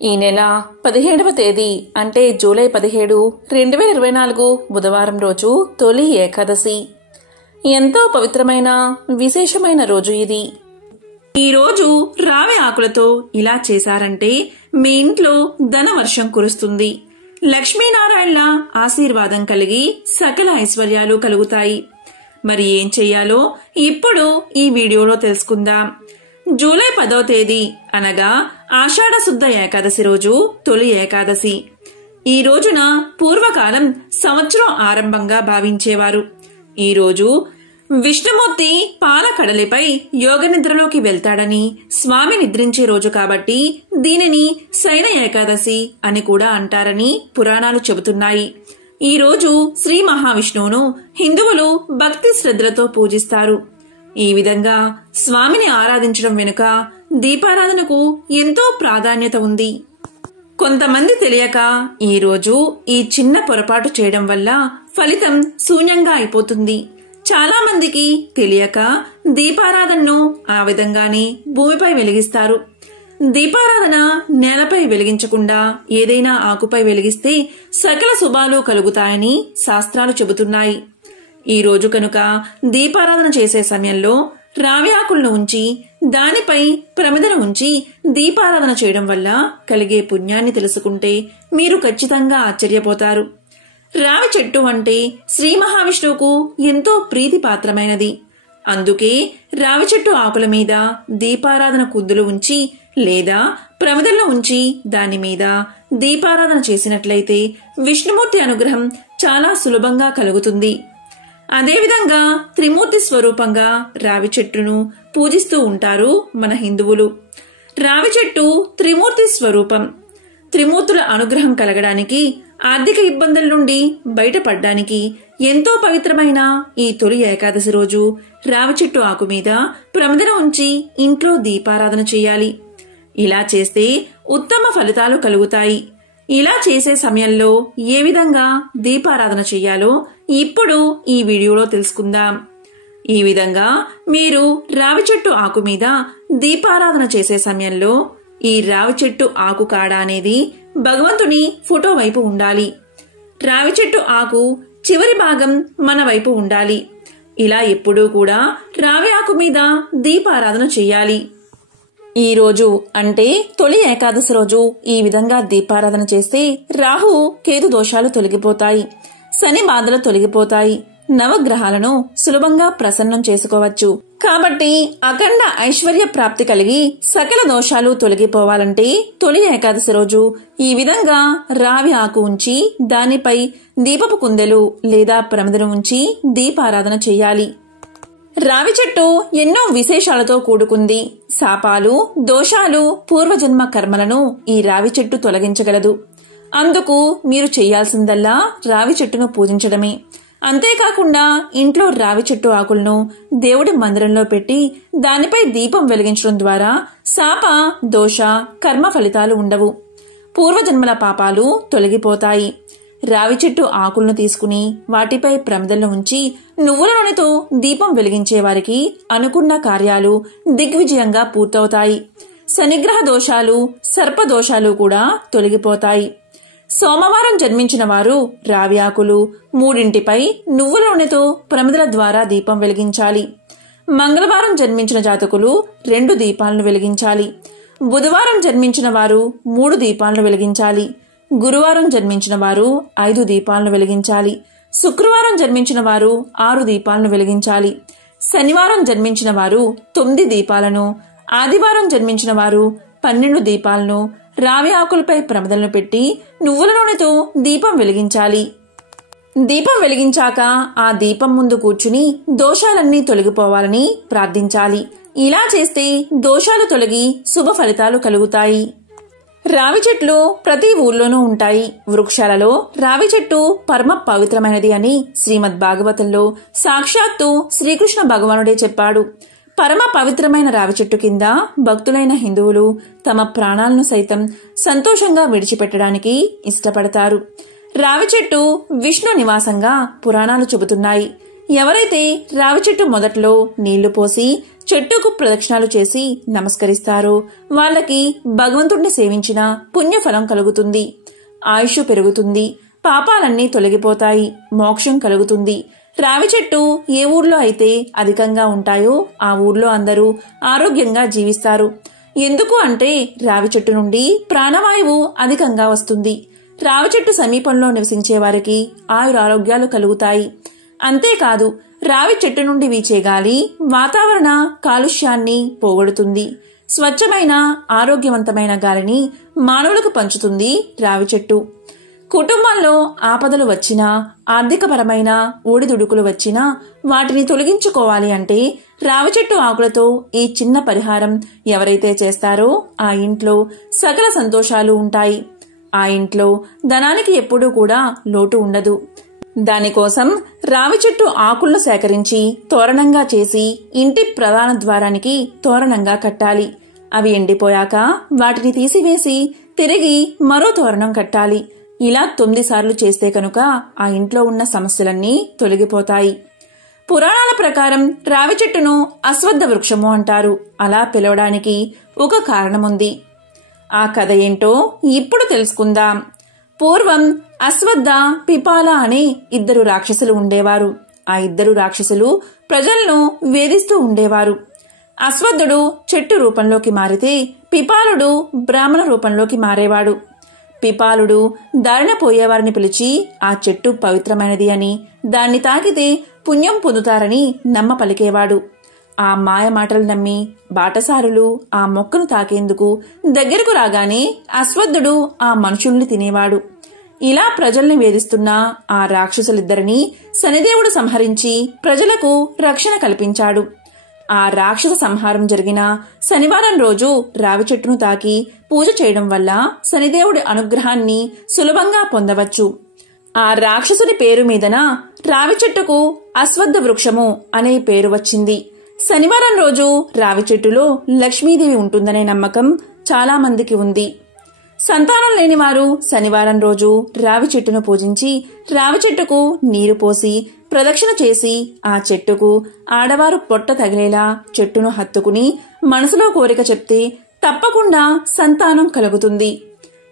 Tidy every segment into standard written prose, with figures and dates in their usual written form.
ఈ నెల 17వ తేదీ అంటే జూలై 17, 2024 బుధవారం రోజు తొలి ఏకాదశి. ఎంతో పవిత్రమైన విశేషమైన రోజు ఇది. ఈ రోజు రావి ఆకులతో ఇలా చేశారంటే మీ ఇంట్లో ధనవర్షం కురుస్తుంది, లక్ష్మీనారాయణల ఆశీర్వాదం కలిగి సకల ఐశ్వర్యాలు కలుగుతాయి. మరి ఏం చెయ్యాలో ఇప్పుడు ఈ వీడియోలో తెలుసుకుందాం. జూలై 10వ తేదీ అనగా ఆషాఢ శుద్ధ ఏకాదశి రోజు తొలి ఏకాదశి. ఈ రోజున పూర్వకాలం సంవత్సరం ఆరంభంగా భావించేవారు. ఈ రోజు విష్ణుమూర్తి పాలకడలిపై యోగ నిద్రలోకి వెళ్తాడని, స్వామి నిద్రించే రోజు కాబట్టి దీనిని శయన ఏకాదశి అని కూడా అంటారని పురాణాలు చెబుతున్నాయి. ఈ రోజు శ్రీ మహావిష్ణువును హిందువులు భక్తి శ్రద్ధలతో పూజిస్తారు. ఈ విధంగా స్వామిని ఆరాధించడం వెనుక దీపారాధనకు ఎంతో ప్రాధాన్యత ఉంది. కొంతమంది తెలియక ఈ రోజు ఈ చిన్న పొరపాటు చేయడం వల్ల ఫలితం శూన్యంగా అయిపోతుంది. చాలా మందికి తెలియక దీపారాధనను ఆ విధంగానే భూమిపై వెలిగిస్తారు. దీపారాధన నేలపై వెలిగించకుండా ఏదైనా ఆకుపై వెలిగిస్తే సకల శుభాలు కలుగుతాయని శాస్త్రాలు చెబుతున్నాయి. ఈ రోజు కనుక దీపారాధన చేసే సమయంలో రావి ఆకులను ఉంచి దానిపై ప్రమిదను ఉంచి దీపారాధన చేయడం వల్ల కలిగే పుణ్యాన్ని తెలుసుకుంటే మీరు ఖచ్చితంగా ఆశ్చర్యపోతారు. రావి చెట్టు అంటే శ్రీ మహావిష్ణువుకు ఎంతో ప్రీతిపాత్రమైనది. అందుకే రావి చెట్టు ఆకుల మీద దీపారాధన కుందులు ఉంచి లేదా ప్రమిదల్లో ఉంచి దాని మీద దీపారాధన చేసినట్లయితే విష్ణుమూర్తి అనుగ్రహం చాలా సులభంగా కలుగుతుంది. అదేవిధంగా త్రిమూర్తి స్వరూపంగా రావి చెట్టును పూజిస్తూ ఉంటారు మన హిందువులు. రావి చెట్టు త్రిమూర్తి స్వరూపం. త్రిమూర్తుల అనుగ్రహం కలగడానికి, ఆర్థిక ఇబ్బందుల నుండి బయటపడ్డానికి ఎంతో పవిత్రమైన ఈ తొలి ఏకాదశి రోజు రావి చెట్టు ఆకు మీద ప్రమిదను ఉంచి ఇంట్లో దీపారాధన చేయాలి. ఇలా చేస్తే ఉత్తమ ఫలితాలు కలుగుతాయి. ఇలా చేసే సమయంలో ఏ విధంగా దీపారాధన చేయాలో ఇప్పుడు ఈ వీడియోలో తెలుసుకుందాం. ఈ విధంగా మీరు రావి చెట్టు ఆకు మీద దీపారాధన చేసే సమయంలో ఈ రావి చెట్టు ఆకు కాడ అనేది భగవంతుని ఫోటో వైపు ఉండాలి. రావి చెట్టు ఆకు చివరి భాగం మన వైపు ఉండాలి. ఇలా ఎప్పుడూ కూడా రావి ఆకు మీద దీపారాధన చేయాలి. ఈ రోజు అంటే తొలి ఏకాదశి రోజు ఈ విధంగా దీపారాధన చేస్తే రాహు కేతు దోషాలు తొలగిపోతాయి, శని బాధలు తొలగిపోతాయి, నవగ్రహాలను సులభంగా ప్రసన్నం చేసుకోవచ్చు. కాబట్టి అఖండ ఐశ్వర్య ప్రాప్తి కలిగి సకల దోషాలు తొలగిపోవాలంటే తొలి ఏకాదశి రోజు ఈ విధంగా రావి ఆకు ఉంచి దానిపై దీపపు కుందెలు లేదా ప్రమిదను ఉంచి దీపారాధన చేయాలి. రావి చెట్టు ఎన్నో విశేషాలతో కూడుకుంది. శాపాలు, దోషాలు, పూర్వజన్మ కర్మలను ఈ రావి చెట్టు తొలగించగలదు. అందుకు మీరు చేయాల్సిందల్లా రావి చెట్టును పూజించడమే. అంతేకాకుండా ఇంట్లో రావి చెట్టు ఆకులను దేవుడి మందిరంలో పెట్టి దానిపై దీపం వెలిగించడం ద్వారా శాప, దోష, కర్మ ఫలితాలు ఉండవు. పూర్వజన్మల పాపాలు తొలగిపోతాయి. రావి చెట్టు ఆకులను తీసుకుని వాటిపై ప్రమిదలను ఉంచి నువ్వుల నూనెతో దీపం వెలిగించే వారికి అనుకున్న కార్యాలు దిగ్విజయంగా పూర్తవుతాయి. శనిగ్రహ దోషాలు, సర్పదోషాలు కూడా తొలగిపోతాయి. సోమవారం జన్మించిన వారు రావి ఆకులు 3 నువ్వుల నూనెతో ప్రమిదల ద్వారా దీపం వెలిగించాలి. మంగళవారం జన్మించిన జాతకులు 2 దీపాలను వెలిగించాలి. బుధవారం జన్మించిన వారు 3 దీపాలను వెలిగించాలి. గురువారం జన్మించిన వారు 5 దీపాలను వెలిగించాలి. శుక్రవారం జన్మించిన వారు 6 దీపాలను వెలిగించాలి. శనివారం జన్మించిన వారు 9 దీపాలను, ఆదివారం జన్మించిన వారు 12 దీపాలను రావి ఆకులపై ప్రమిదలను పెట్టి నువ్వుల నూనెతో దీపం వెలిగించాలి. దీపం వెలిగించాక ఆ దీపం ముందు కూర్చుని దోషాలన్నీ తొలగిపోవాలని ప్రార్థించాలి. ఇలా చేస్తే దోషాలు తొలగి శుభ ఫలితాలు కలుగుతాయి. రావి చెట్లు ప్రతి ఊర్లోనూ ఉంటాయి. వృక్షాలలో రావి చెట్టు పరమ పవిత్రమైనది అని శ్రీమద్ భాగవతంలో సాక్షాత్తు శ్రీకృష్ణ భగవానుడే చెప్పాడు. పరమ పవిత్రమైన రావి చెట్టు కింద భక్తులైన హిందువులు తమ ప్రాణాలను సైతం సంతోషంగా విడిచిపెట్టడానికి ఇష్టపడతారు. రావి చెట్టు విష్ణు నివాసంగా పురాణాలు చెబుతున్నాయి. ఎవరైతే రావి చెట్టు మొదట్లో నీళ్లు పోసి చెట్టుకు ప్రదక్షిణాలు చేసి నమస్కరిస్తారో వాళ్ళకి భగవంతుణ్ణి సేవించిన పుణ్యఫలం కలుగుతుంది, ఆయుష్ పెరుగుతుంది, పాపాలన్నీ తొలగిపోతాయి, మోక్షం కలుగుతుంది. రావి చెట్టు ఏ ఊర్లో అయితే అధికంగా ఉంటాయో ఆ ఊర్లో అందరూ ఆరోగ్యంగా జీవిస్తారు. ఎందుకు అంటే రావి చెట్టు నుండి ప్రాణవాయువు అధికంగా వస్తుంది. రావి చెట్టు సమీపంలో నివసించే వారికి ఆయురారోగ్యాలు కలుగుతాయి. అంతేకాదు రావి చెట్టు నుండి వీచే గాలి వాతావరణ కాలుష్యాన్ని పోగొడుతుంది. స్వచ్ఛమైన ఆరోగ్యవంతమైన గాలిని మానవులకు పంచుతుంది రావి చెట్టు. కుటుంబంలో ఆపదలు వచ్చినా, ఆర్థికపరమైన ఊడిదుడుకులు వచ్చినా వాటిని తొలగించుకోవాలి అంటే రావి చెట్టు ఆకులతో ఈ చిన్న పరిహారం ఎవరైతే చేస్తారో ఆ ఇంట్లో సకల సంతోషాలు ఉంటాయి. ఆ ఇంట్లో ధనానికి ఎప్పుడూ కూడా లోటు ఉండదు. దానికోసం రావి చెట్టు ఆకులను సేకరించి తోరణంగా చేసి ఇంటి ప్రధాన ద్వారానికి తోరణంగా కట్టాలి. అవి ఎండిపోయాక వాటిని తీసివేసి తిరిగి మరో తోరణం కట్టాలి. ఇలా 9 సార్లు చేస్తే కనుక ఆ ఇంట్లో ఉన్న సమస్యలన్నీ తొలగిపోతాయి. పురాణాల ప్రకారం రావి చెట్టును అశ్వత్థ వృక్షము అంటారు. అలా పిలవడానికి ఒక కారణముంది. ఆ కథ ఏంటో ఇప్పుడు తెలుసుకుందాం. పూర్వం అశ్వత్థ, పిపాల అనే 2 రాక్షసులు ఉండేవారు. ఆ 2 రాక్షసులు ప్రజలను వేధిస్తూ ఉండేవారు. అశ్వత్థుడు చెట్టు రూపంలోకి మారితే పిపాలుడు బ్రాహ్మణ రూపంలోకి మారేవాడు. పిపాలుడు దారిన పోయేవారిని పిలిచి ఆ చెట్టు పవిత్రమైనది అని, దాన్ని తాకితే పుణ్యం పొందుతారని నమ్మ పలికేవాడు. ఆ మాయ మాటలు నమ్మి బాటసారులు ఆ మొక్కను తాకేందుకు దగ్గరకు రాగానే అశ్వత్థుడు ఆ మనుషుల్ని తినేవాడు. ఇలా ప్రజల్ని వేధిస్తున్న ఆ రాక్షసులిద్దరినీ శనిదేవుడు సంహరించి ప్రజలకు రక్షణ కల్పించాడు. ఆ రాక్షస సంహారం జరిగిన శనివారం రోజు రావి చెట్టును తాకి పూజ చేయడం వల్ల శనిదేవుడి అనుగ్రహాన్ని సులభంగా పొందవచ్చు. ఆ రాక్షసుడి పేరు మీదన రావి చెట్టుకు అశ్వత్థ వృక్షము అనే పేరు వచ్చింది. శనివారం రోజు రావి చెట్టులో లక్ష్మీదేవి ఉంటుందనే నమ్మకం చాలా మందికి ఉంది. సంతానం లేని వారు శనివారం రోజు రావి చెట్టును పూజించి రావి చెట్టుకు నీరు పోసి ప్రదక్షిణ చేసి ఆ చెట్టుకు ఆడవారు పొట్ట తగిలేలా చెట్టును హత్తుకుని మనసులో కోరిక చెప్తే తప్పకుండా సంతానం కలుగుతుంది.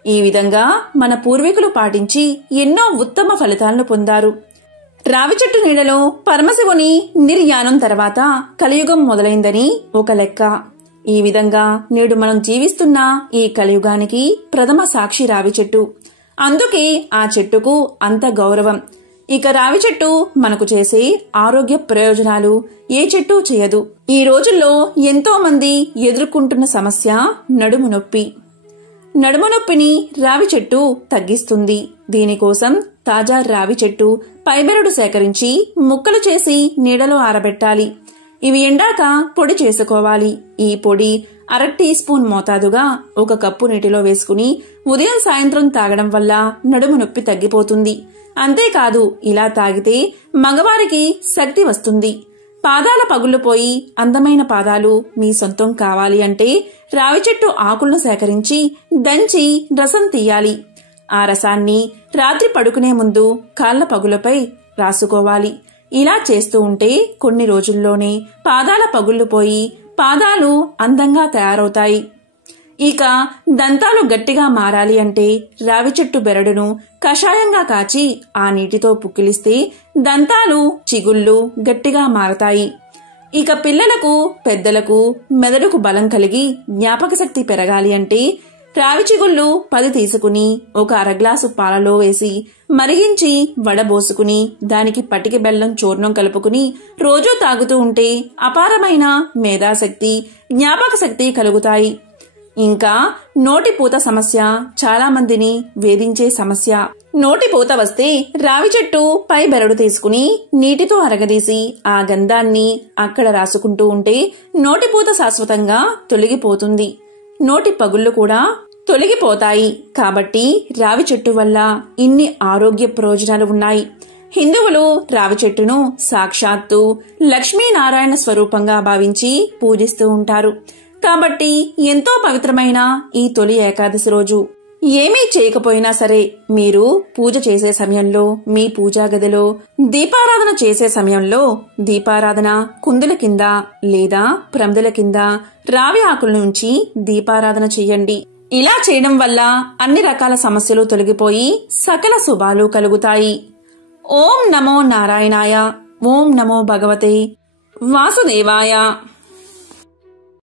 ఈ విధంగా మన పూర్వీకులు పాటించి ఎన్నో ఉత్తమ ఫలితాలను పొందారు. రావి చెట్టు నీడలో పరమశివుని నిర్యాణం తర్వాత కలియుగం మొదలైందని ఒక లెక్క. ఈ విధంగా నేడు మనం జీవిస్తున్న ఈ కలియుగానికి ప్రథమ సాక్షి రావి చెట్టు. అందుకే ఆ చెట్టుకు అంత గౌరవం. ఇక రావి చెట్టు మనకు చేసే ఆరోగ్య ప్రయోజనాలు ఏ చెట్టు చేయదు. ఈ రోజుల్లో ఎంతో మంది ఎదుర్కొంటున్న సమస్య నడుము నొప్పి. నడుము నొప్పిని రావి చెట్టు తగ్గిస్తుంది. దీనికోసం తాజా రావి చెట్టు పైబెరడు సేకరించి ముక్కలు చేసి నీడలో ఆరబెట్టాలి. ఇవి ఎండాక పొడి చేసుకోవాలి. ఈ పొడి 1/2 టీ స్పూన్ మోతాదుగా 1 కప్పు నీటిలో వేసుకుని ఉదయం సాయంత్రం తాగడం వల్ల నడుము నొప్పి తగ్గిపోతుంది. అంతేకాదు ఇలా తాగితే మగవారికి శక్తి వస్తుంది. పాదాల పగుళ్లు పోయి అందమైన పాదాలు మీ సొంతం కావాలి అంటే రావి చెట్టు ఆకులను సేకరించి దంచి రసం తీయాలి. ఆ రసాన్ని రాత్రి పడుకునే ముందు కాళ్ల పగులపై రాసుకోవాలి. ఇలా చేస్తూ ఉంటే కొన్ని రోజుల్లోనే పాదాల పగుళ్లు పోయి పాదాలు అందంగా తయారవుతాయి. ఇక దంతాలు గట్టిగా మారాలి అంటే రావి చెట్టు బెరడును కషాయంగా కాచి ఆ నీటితో పుక్కిలిస్తే దంతాలు చిగుళ్ళు గట్టిగా మారతాయి. ఇక పిల్లలకు పెద్దలకు మెదడుకు బలం కలిగి జ్ఞాపక శక్తి పెరగాలి అంటే రావి చిగుళ్ళు 10 తీసుకుని 1 అర గ్లాసు పాలలో వేసి మరిగించి వడబోసుకుని దానికి పటిక బెల్లం చూర్ణం కలుపుకుని రోజూ తాగుతూ ఉంటే అపారమైన మేధాశక్తి జ్ఞాపక శక్తి కలుగుతాయి. ఇంకా నోటిపూత సమస్య చాలా మందిని వేధించే సమస్య. నోటిపూత వస్తే రావి చెట్టు పై బెరడు తీసుకుని నీటితో అరగదీసి ఆ గంధాన్ని అక్కడ రాసుకుంటూ ఉంటే నోటిపూత శాశ్వతంగా తొలగిపోతుంది. నోటి పగుళ్లు కూడా తొలగిపోతాయి. కాబట్టి రావి చెట్టు వల్ల ఇన్ని ఆరోగ్య ప్రయోజనాలు ఉన్నాయి. హిందువులు రావి చెట్టును సాక్షాత్తు లక్ష్మీనారాయణ స్వరూపంగా భావించి పూజిస్తూ ఉంటారు. కాబట్టి ఎంతో పవిత్రమైన ఈ తొలి ఏకాదశి రోజు ఏమీ చేయకపోయినా సరే మీరు పూజ చేసే సమయంలో మీ పూజా గదిలో దీపారాధన చేసే సమయంలో దీపారాధన కుందుల కింద లేదా ప్రమిదల కింద రావి ఆకుల నుంచి దీపారాధన చెయ్యండి. ఇలా చేయడం వల్ల అన్ని రకాల సమస్యలు తొలగిపోయి సకల శుభాలు కలుగుతాయి. ఓం నమో నారాయణాయ. ఓం నమో భగవతే వాసుదేవాయ.